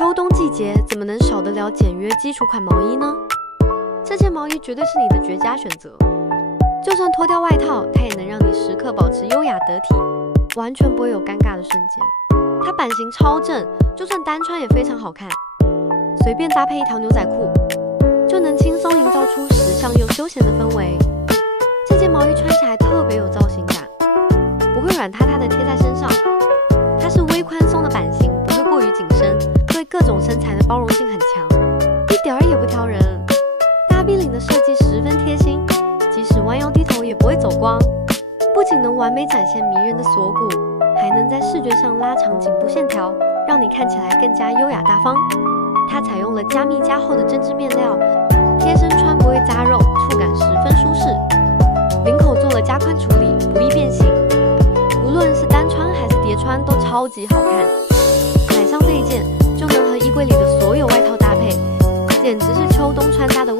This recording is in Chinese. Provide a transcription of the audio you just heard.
秋冬季节怎么能少得了简约基础款毛衣呢？这件毛衣绝对是你的绝佳选择，就算脱掉外套，它也能让你时刻保持优雅得体，完全不会有尴尬的瞬间。它版型超正，就算单穿也非常好看，随便搭配一条牛仔裤，就能轻松营造出时尚又休闲的氛围。这件毛衣穿起来特别有造型感，不会软塌塌的贴在身上。它是微宽松的版型，不会过于紧身，对各种身材的包容性很强，一点儿也不挑人。大臂领的设计十分贴心，即使弯腰低头也不会走光，不仅能完美展现迷人的锁骨，还能在视觉上拉长颈部线条，让你看起来更加优雅大方。它采用了加密加厚的针织面料，贴身穿不会扎肉，触感十分舒适。领口做了加宽处理，不易变形，无论是单穿还是叠穿都超级好看。买上这一件就能和衣柜里的所有外套搭配，简直是秋冬穿搭的